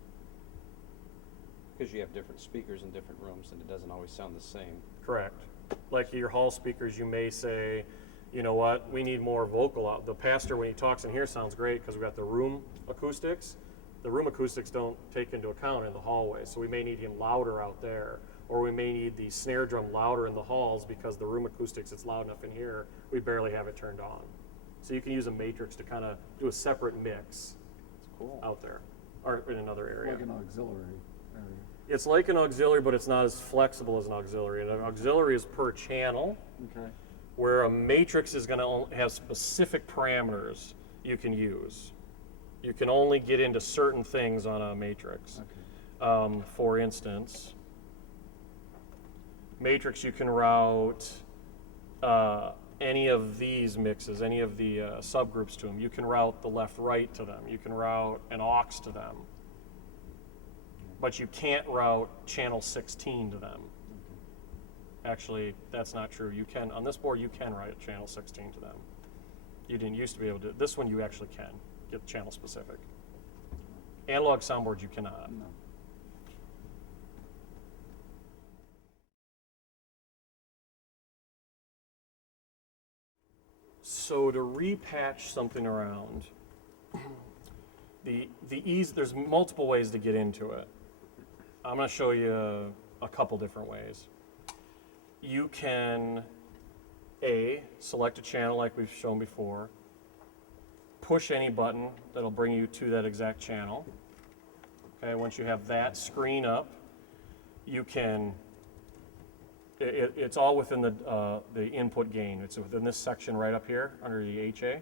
Because you have different speakers in different rooms and it doesn't always sound the same. Correct. Like your hall speakers, you may say, you know what, we need more vocal out. The pastor, when he talks in here, sounds great because we got the room acoustics. The room acoustics don't take into account in the hallway, so we may need him louder out there, or we may need the snare drum louder in the halls because the room acoustics, it's loud enough in here, we barely have it turned on. So you can use a matrix to kind of do a separate mix. That's cool. Out there, or in another area. Like an auxiliary area. It's like an auxiliary, but it's not as flexible as an auxiliary. An auxiliary is per channel, Okay. where a matrix is going to have specific parameters you can use. You can only get into certain things on a matrix. Okay. For instance, matrix, you can route any of these mixes, any of the subgroups to them. You can route the left-right to them. You can route an aux to them. But you can't route channel 16 to them. Actually, that's not true. You can, on this board, you can write channel 16 to them. You didn't used to be able to. This one you actually can get channel specific. Analog soundboard you cannot. No. So to repatch something around, there's multiple ways to get into it. I'm going to show you a couple different ways. You can, select a channel like we've shown before, push any button that'll bring you to that exact channel. Okay, once you have that screen up, you can, it's all within the input gain. It's within this section right up here under the HA.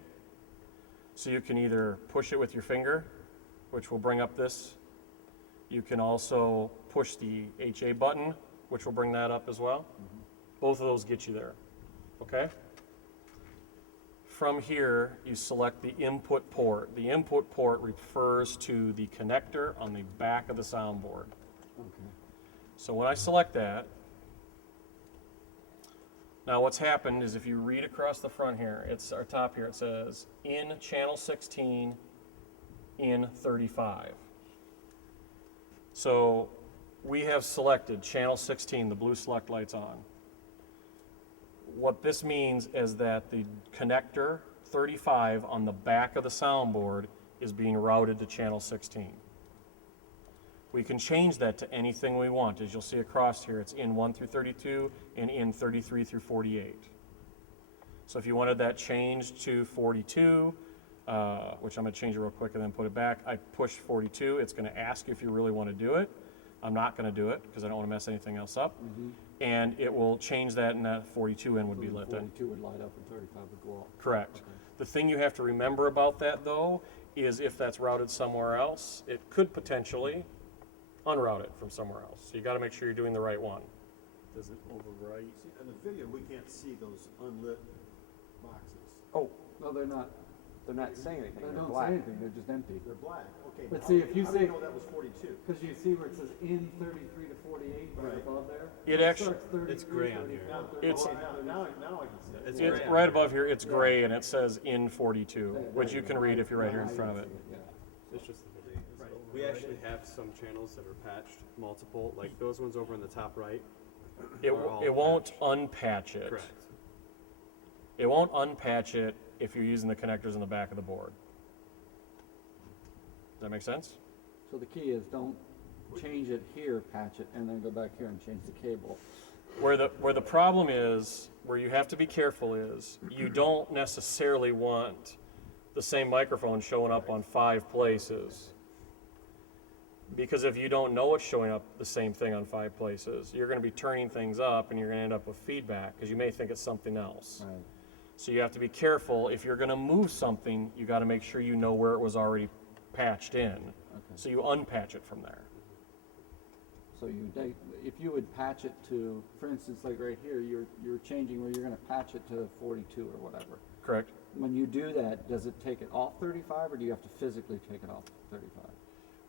So you can either push it with your finger, which will bring up this. You can also push the HA button, which will bring that up as well. Mm-hmm. Both of those get you there, okay? From here, you select the input port. The input port refers to the connector on the back of the soundboard. Okay. So when I select that, now what's happened is if you read across the front here, it's our top here, it says in channel 16, in 35. So we have selected channel 16, the blue select light's on. What this means is that the connector 35 on the back of the soundboard is being routed to channel 16. We can change that to anything we want. As you'll see across here, it's in 1 through 32 and in 33 through 48. So if you wanted that changed to 42, which I'm going to change it real quick and then put it back, I push 42. It's going to ask you if you really want to do it. I'm not going to do it because I don't want to mess anything else up. Mm-hmm. And it will change that, and that 42 in would be lit then. 42 would light up and 35 would go off. Correct. Okay. The thing you have to remember about that, though, is if that's routed somewhere else, it could potentially unroute it from somewhere else. So you got to make sure you're doing the right one. Does it overwrite? See, in the video, we can't see those unlit boxes. Oh, No, they're not. They're not saying anything, They they're don't black. say anything, they're just empty. They're black, okay. But how- see, if you how do say- know that was 42? Cause you see where it says in 33 to 48 right Right. above there? It actu- starts 33, It's gray on here. 34, It's- 35, Now I can see it. It's It's gray on right here. above here, it's gray, and it says in 42, There which you you can go. read if you're right here in Now front of you it. can see Yeah. It's just we actually have some channels that are patched, multiple, like those ones over in the top right. It, are all it won't patched. unpatch it. Correct. It won't unpatch it if you're using the connectors in the back of the board. Does that make sense? So the key is don't change it here, patch it, and then go back here and change the cable. Where the problem is, where you have to be careful is, you don't necessarily want the same microphone showing up on 5 places. Because if you don't know it's showing up the same thing on 5 places, you're going to be turning things up and you're going to end up with feedback because you may think it's something else. Right. So you have to be careful. If you're going to move something, you got to make sure you know where it was already patched in. Okay. So you unpatch it from there. So if you would patch it to, for instance, like right here, you're changing where you're gonna patch it to 42 or whatever. Correct? When you do that, does it take it off 35 or do you have to physically take it off 35?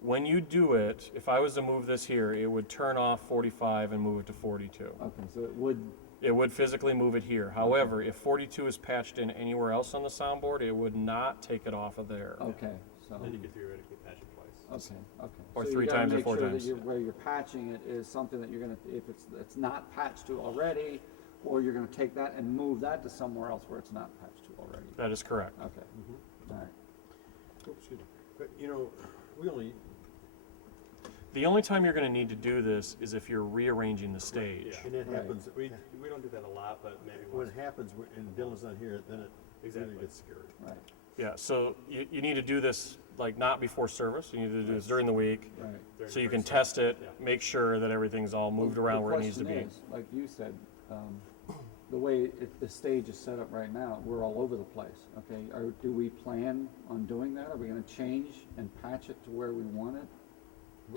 When you do it, if I was to move this here, it would turn off 45 and move it to 42. Okay, so it would, It would physically move it here. However, if 42 is patched in anywhere else on the soundboard, it would not take it off of there. okay, so, Then you could theoretically patch it twice. okay. Or So you 3 gotta times or make 4 sure that times. where you're patching it is something that you're gonna, if it's not patched to already, or you're gonna take that and move that to somewhere else where it's not patched to already. That is correct. Okay, all right. Oops, excuse me. But, you know, we only, The only time you're going to need to do this is if you're rearranging the stage. Yeah. and that Right. happens, We don't do that a lot, but maybe when once. it happens, and Dylan's not here, then it really Exactly. gets scary. Right, Yeah, so you need to do this like not before service. You need to do this during the week right. during so you the can first test it, Yeah. make sure that everything's all moved Well, around where it needs to be. The question is, like you said, the way the stage is set up right now, we're all over the place, okay? Do we plan on doing that? Are we gonna change and patch it to where we want it?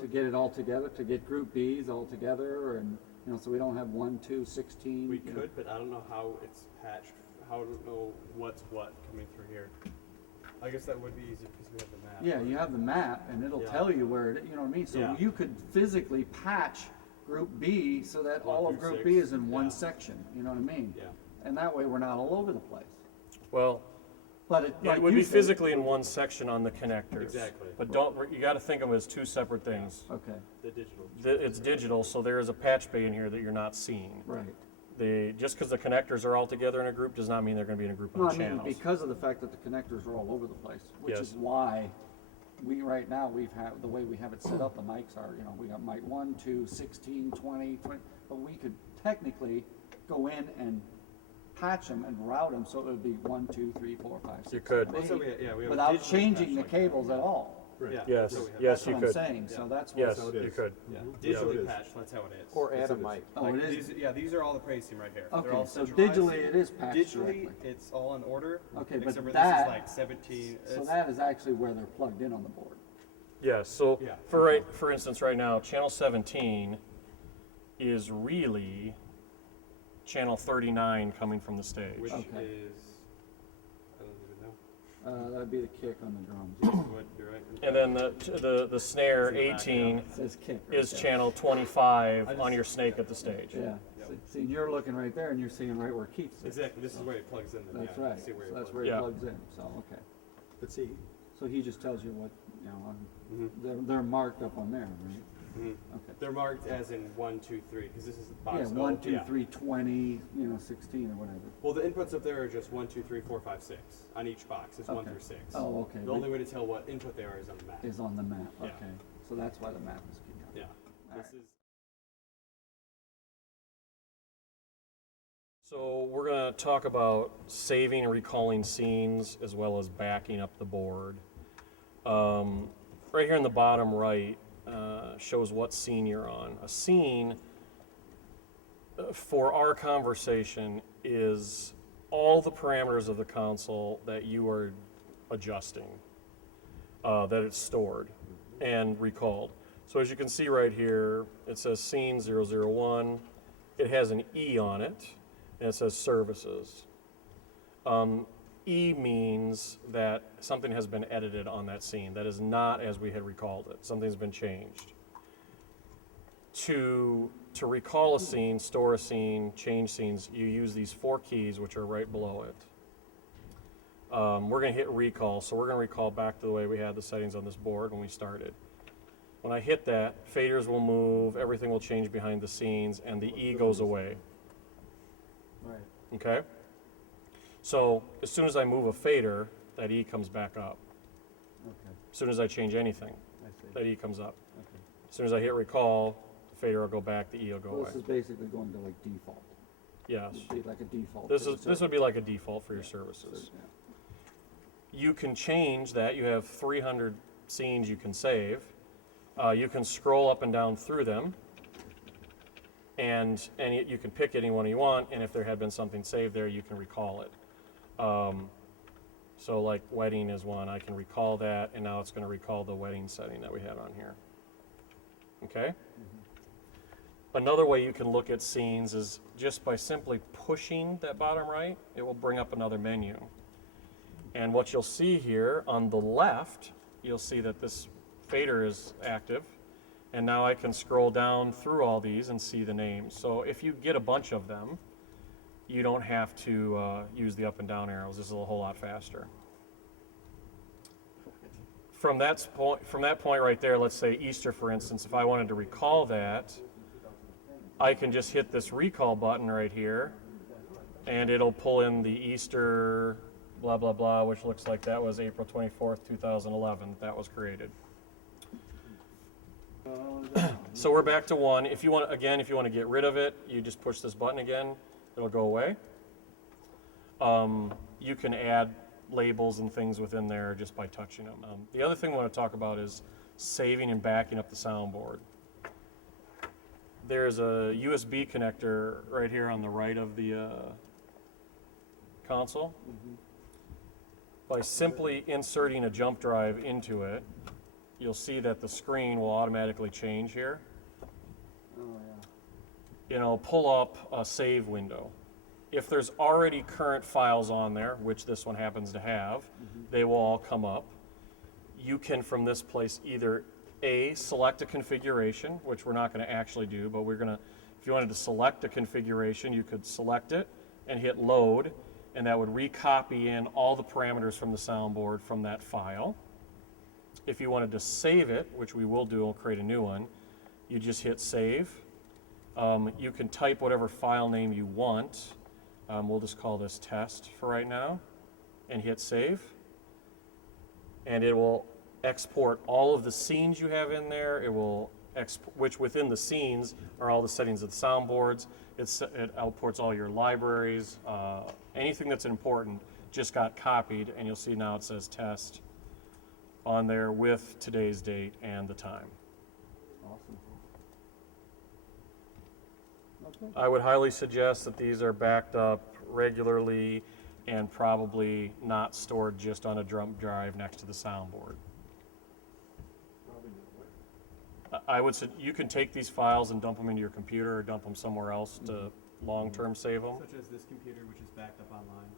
To get it all together, to get group Bs all together, and, you know, so we don't have 1, 2, 16? We you know? could, but I don't know how it's patched. I don't know what's what coming through here. I guess that would be easy because we have the map. Yeah, you have the map, and it'll Yeah. tell you where it, you know what I mean? So Yeah. you could physically patch group B so that 1 all of through group 6, B is in one yeah. section, you know what I mean? Yeah. And that way, we're not all over the place. Well, But it, like it would you be said- physically in one section on the connectors. Exactly. But you got to think of them as 2 separate things. Okay, The digital. It's digital, so there is a patch bay in here that you're not seeing. right. Just because the connectors are all together in a group does not mean they're going to be in a group No, on I mean, channels. because of the fact that the connectors are all over the place, which Yes. is why right now, the way we have it set up, the mics are, you know, we got mic 1, 2, 16, 20, but we could technically go in and patch them and route them, so it would be 1, 2, 3, 4, 5, 6, You could. 7, Well, so 8, we have a without digital changing patch the like that. cables at all. Right. Yeah. Yes, so we have yes, That's you what could. I'm saying, so that's what. Yes, how it is. you could. Yeah. it Digitally is. patched, that's how it is. Or Yes, add a it is. mic. Oh, it is? These are all the pricing right here. They're all Okay, so centralized. digitally it is patched Digitally, directly. it's all in order. Okay, but except for that- this is like 17. So it's- that is actually where they're plugged in on the board. Yes, so Yeah. for instance, right now, channel 17 is really channel 39 coming from the stage. which Okay. is, I don't even know. That'd be the kick on the drums. Yes, what, you're right. And then the snare It's in the back, 18 It says kick right is there. channel 25 on your snake at the stage. Yeah, see, you're looking right there and you're seeing right where Keith sits. Exactly, this is where it plugs in. Then, That's yeah, right, See where so it that's plugs where in. it Yeah. plugs in, so, okay. But see, So he just tells you what, you know, Mhm. they're marked up on there, right? Mhm. Okay. They're marked as in 1, 2, 3 because this is the box. Yeah, code. 1, 2, Yeah. 3, 20, you know, 16 or whatever. Well, the inputs up there are just 1, 2, 3, 4, 5, 6 on each box. It's 1 Okay. through 6. Oh, okay. The only way to tell what input they are is on the map. Is on the map, Yeah. okay. So that's why the map is key. Yeah. All This right. is. So we're going to talk about saving and recalling scenes as well as backing up the board. Right here in the bottom right shows what scene you're on. A scene for our conversation is all the parameters of the console that you are adjusting, that it's stored and recalled. So as you can see right here, it says scene 001. It has an E on it, and it says services. E E means that something has been edited on that scene. That is not as we had recalled it. Something's been changed. To recall a scene, store a scene, change scenes, you use these 4 keys, which are right below it. We're going to hit recall, so we're going to recall back to the way we had the settings on this board when we started. When I hit that, faders will move, everything will change behind the scenes, and the E goes away. Right. Okay? So as soon as I move a fader, that E comes back up. Okay, As soon as I change anything, I see. that E comes up. Okay. As soon as I hit recall, the fader will go back, the E will go So away. this is basically going to like default. Yes. It'd be like a default. This for the is this server. would be like a default for your So, services. yeah. You can change that. You have 300 scenes you can save. You can scroll up and down through them, and you can pick any one you want, and if there had been something saved there, you can recall it. So like wedding is one, I can recall that, and now it's going to recall the wedding setting that we had on here. Okay? Another way you can look at scenes is just by simply pushing that bottom right, it will bring up another menu. And what you'll see here on the left, you'll see that this fader is active, and now I can scroll down through all these and see the names. So if you get a bunch of them, you don't have to use the up and down arrows. This is a whole lot faster. From that point right there, let's say Easter, for instance, if I wanted to recall that, I can just hit this recall button right here, and it'll pull in the Easter blah, blah, blah, which looks like that was April 24th, 2011, that was created. So we're back to 1. If you want to get rid of it, you just push this button again, it'll go away. You can add labels and things within there just by touching them. The other thing I want to talk about is saving and backing up the soundboard. There's a USB connector right here on the right of the console. By simply inserting a jump drive into it, you'll see that the screen will automatically change here. Oh, yeah. It'll pull up a save window. If there's already current files on there, which this one happens to have, they will all come up. You can, from this place, either A, select a configuration, which we're not going to actually do, but we're going to, if you wanted to select a configuration, you could select it and hit load, and that would recopy in all the parameters from the soundboard from that file. If you wanted to save it, which we will do, we'll create a new one, you just hit save. You can type whatever file name you want. We'll just call this test for right now, and hit save. And it will export all of the scenes you have in there. It will which within the scenes are all the settings of the soundboards. It outports all your libraries. Anything that's important just got copied, and you'll see now it says test on there with today's date and the time. Awesome. Okay. I would highly suggest that these are backed up regularly and probably not stored just on a jump drive next to the soundboard. Probably not. What? I would say you can take these files and dump them into your computer or dump them somewhere else to long-term save them. Such as this computer, which is backed up online.